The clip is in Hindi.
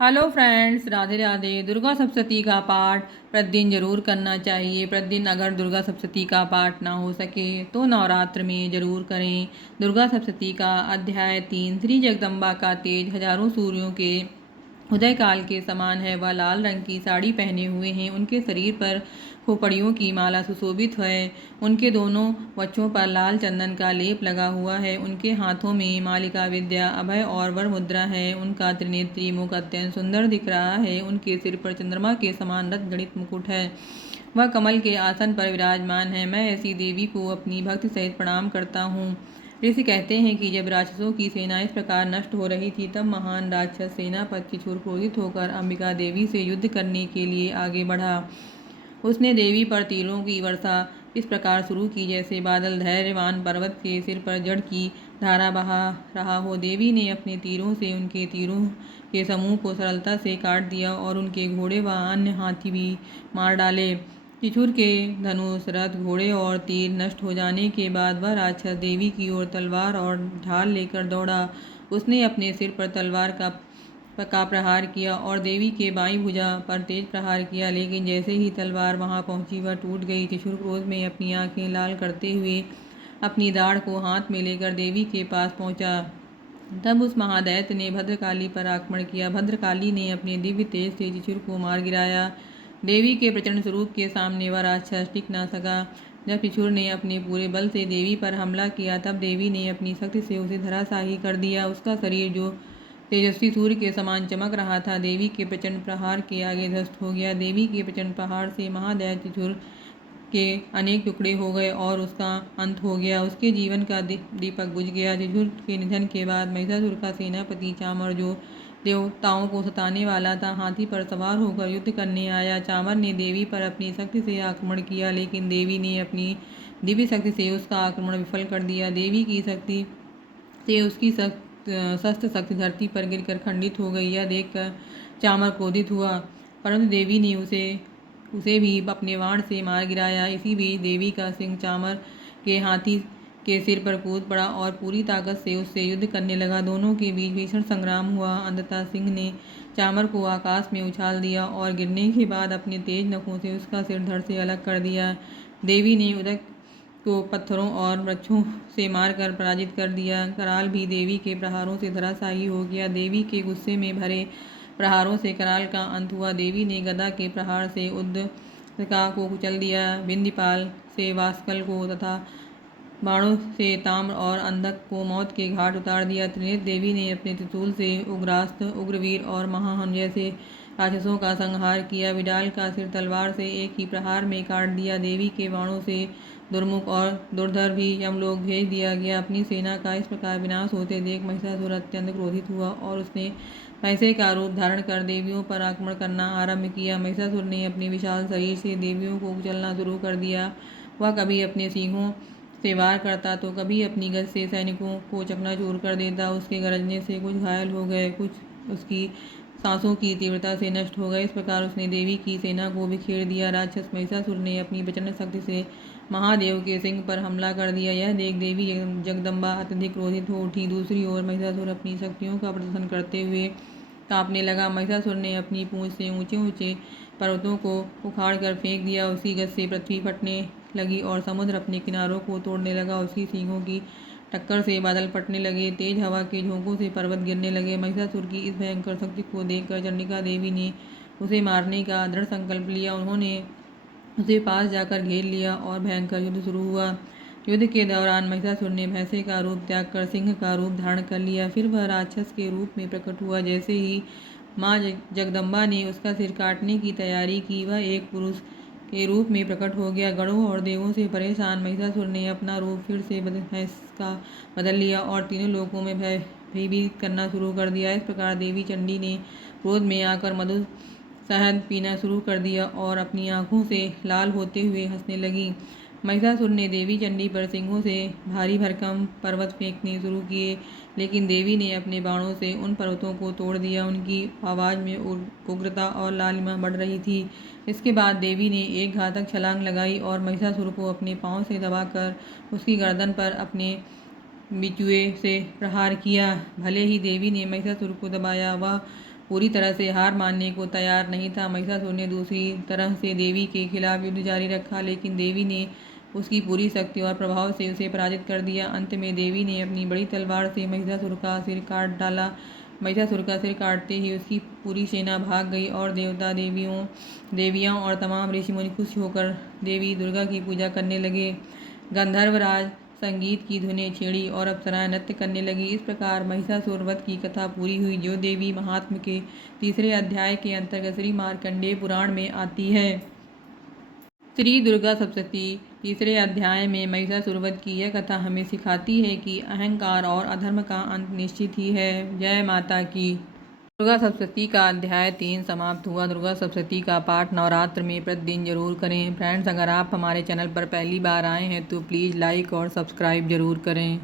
Hello friends, Radhe Radhe. दुर्गा सप्तशती का पाठ प्रतिदिन जरूर करना चाहिए। प्रतिदिन अगर दुर्गा सप्तशती का पाठ ना हो सके तो नवरात्र में जरूर करें। दुर्गा सप्तशती का अध्याय 3 श्री जगदम्बा का तेज हजारों सूर्यों के उदय काल के समान है। वह लाल रंग की साड़ी पहने हुए हैं। उनके शरीर पर खोपड़ियों की माला सुशोभित है। उनके दोनों वक्षों पर लाल चंदन का लेप लगा हुआ है। उनके हाथों में मालिका विद्या, अभय और वर मुद्रा है। उनका त्रिनेत्री मुख अत्यंत सुंदर दिख रहा है। उनके सिर पर चंद्रमा के समान रत्न जड़ित मुकुट है। वह कमल के आसन पर विराजमान है। मैं ऐसी देवी को अपनी भक्ति सहित प्रणाम करता हूँ। ऋषि कहते हैं कि जब राक्षसों की सेना इस प्रकार नष्ट हो रही थी, तब महान राक्षस सेनापति चूर क्रोधित होकर अंबिका देवी से युद्ध करने के लिए आगे बढ़ा। उसने देवी पर तीरों की वर्षा इस प्रकार शुरू की जैसे बादल धैर्यवान पर्वत के सिर पर जड़ की धारा बहा रहा हो। देवी ने अपने तीरों से उनके तीरों के समूह को सरलता से काट दिया और उनके घोड़े व अन्य हाथी भी मार डाले। त्रिशूल के धनुष, रथ, घोड़े और तीर नष्ट हो जाने के बाद वह राक्षस देवी की ओर तलवार और ढाल लेकर दौड़ा। उसने अपने सिर पर तलवार का प्रहार किया और देवी के बाईं भुजा पर तेज प्रहार किया, लेकिन जैसे ही तलवार वहां पहुंची वह टूट गई। त्रिशूल क्रोध में अपनी आंखें लाल करते हुए अपनी दाढ़ को हाथ में लेकर देवी के पास पहुंचा। तब उस महादैत्य ने भद्रकाली पर आक्रमण किया। भद्रकाली ने अपने दिव्य तेज से त्रिशूल को मार गिराया। देवी के प्रचंड स्वरूप के सामने वह राक्षस टिक न सका। जब त्रिशूल ने अपने पूरे बल से देवी पर हमला किया, तब देवी ने अपनी शक्ति से उसे धराशायी कर दिया। उसका शरीर जो तेजस्वी सूर्य के समान चमक रहा था, देवी के प्रचंड प्रहार के आगे ध्वस्त हो गया। देवी के प्रचंड प्रहार से महादैत्य त्रिशूल के अनेक टुकड़े हो गए और उसका अंत हो गया। उसके जीवन का दीपक बुझ गया। त्रिशूल के निधन के बाद महिषासुर का सेनापति चामर, जो देवताओं को सताने वाला था, हाथी पर सवार होकर युद्ध करने आया। चामर ने देवी पर अपनी शक्ति से आक्रमण किया, लेकिन देवी ने अपनी दिव्य शक्ति से उसका आक्रमण विफल कर दिया। देवी की शक्ति से उसकी शस्त्र शक्ति धरती पर गिरकर खंडित हो गई। यह देखकर चामर क्रोधित हुआ, परंतु देवी ने उसे भी अपने बाण से मार गिराया। इसी बीच देवी का सिंह चामर के हाथी के सिर पर कूद पड़ा और पूरी ताकत से उससे युद्ध करने लगा। दोनों के बीच भीषण संग्राम हुआ। अंततः सिंह ने चामर को आकाश में उछाल दिया और गिरने के बाद अपने तेज नखों से उसका सिर धड़ से अलग कर दिया। देवी ने उदक को पत्थरों और वृक्षों से मारकर पराजित कर दिया। कराल भी देवी के प्रहारों से धराशायी हो गया। देवी के गुस्से में भरे प्रहारों से कराल का अंत हुआ। देवी ने गदा के प्रहार से उद्दका को कुचल दिया, विंध्यपाल से वास्कल को तथा बाणों से ताम्र और अंधक को मौत के घाट उतार दिया। त्रिनेत्र देवी ने अपने त्रिशूल से उग्रास्त्र, उग्रवीर और महाहन जैसे राक्षसों का संहार किया। विडाल का सिर तलवार से एक ही प्रहार में काट दिया। देवी के बाणों से दुर्मुख और दुर्धर भी यमलोक भेज दिया गया। अपनी सेना का इस प्रकार विनाश होते देख महिषासुर अत्यंत क्रोधित हुआ और उसने भैंसे का रूप धारण कर देवियों पर आक्रमण करना आरंभ किया। महिषासुर ने अपने विशाल शरीर से देवियों को कुचलना शुरू कर दिया। वह कभी अपने सींगों से वार करता तो कभी अपनी गज से सैनिकों को चकनाचूर कर देता। उसके गरजने से कुछ घायल हो गए, कुछ उसकी सांसों की तीव्रता से नष्ट हो गए। इस प्रकार उसने देवी की सेना को बिखेर दिया। राक्षस महिषासुर ने अपनी प्रचंड शक्ति से महादेव के सिंह पर हमला कर दिया। यह देख देवी जगदम्बा अत्यधिक क्रोधित हो उठी। दूसरी ओर महिषासुर अपनी शक्तियों का प्रदर्शन करते हुए कांपने लगा। महिषासुर ने अपनी पूंछ से ऊंचे ऊंचे पर्वतों को उखाड़ कर फेंक दिया। उसी गज से पृथ्वी फटने लगी और समुद्र अपने किनारों को तोड़ने लगा। उसकी सींगों की टक्कर से बादल फटने लगे। तेज हवा के झोंकों से पर्वत गिरने लगे। महिषासुर की इस भयंकर शक्ति को देखकर चंडिका देवी ने उसे मारने का दृढ़ संकल्प लिया। उन्होंने उसे पास जाकर घेर लिया और भयंकर युद्ध शुरू हुआ। युद्ध के दौरान महिषासुर ने भैंसे का रूप त्याग कर सिंह का रूप धारण कर लिया। फिर वह राक्षस के रूप में प्रकट हुआ। जैसे ही माँ जगदम्बा ने उसका सिर काटने की तैयारी की, वह एक पुरुष के रूप में प्रकट हो गया। गणों और देवों से परेशान महिषासुर ने अपना रूप फिर से भैंस का बदल लिया और तीनों लोकों में भयभीत करना शुरू कर दिया। इस प्रकार देवी चंडी ने क्रोध में आकर मधु शहद पीना शुरू कर दिया और अपनी आंखों से लाल होते हुए हंसने लगी। महिषासुर ने देवी चंडी पर सिंहों से भारी भरकम पर्वत फेंकने शुरू किए, लेकिन देवी ने अपने बाणों से उन पर्वतों को तोड़ दिया। उनकी आवाज़ में उग्रता और लालिमा बढ़ रही थी। इसके बाद देवी ने एक घातक छलांग लगाई और महिषासुर को अपने पांव से दबाकर उसकी गर्दन पर अपने बिछुए से प्रहार किया। भले ही देवी ने महिषासुर को दबाया, वह पूरी तरह से हार मानने को तैयार नहीं था। महिषासुर ने दूसरी तरह से देवी के खिलाफ युद्ध जारी रखा, लेकिन देवी ने उसकी पूरी शक्ति और प्रभाव से उसे पराजित कर दिया। अंत में देवी ने अपनी बड़ी तलवार से महिषासुर का सिर काट डाला। महिषासुर का सिर काटते ही उसकी पूरी सेना भाग गई और देवता, देवियाँ और तमाम ऋषि मुनि खुश होकर देवी दुर्गा की पूजा करने लगे। गंधर्वराज संगीत की धुनें छेड़ी और अप्सराएं नृत्य करने लगी। इस प्रकार महिषासुर वध की कथा पूरी हुई, जो देवी महात्म्य के तीसरे अध्याय के अंतर्गत श्री मार्कंडेय पुराण में आती है। श्री दुर्गा सप्तशती तीसरे अध्याय में महिषासुर वध की यह कथा हमें सिखाती है कि अहंकार और अधर्म का अंत निश्चित ही है। जय माता की। दुर्गा सप्तशती का अध्याय 3 समाप्त हुआ। दुर्गा सप्तशती का पाठ नवरात्र में प्रतिदिन जरूर करें। फ्रेंड्स, अगर आप हमारे चैनल पर पहली बार आए हैं तो प्लीज़ लाइक और सब्सक्राइब जरूर करें।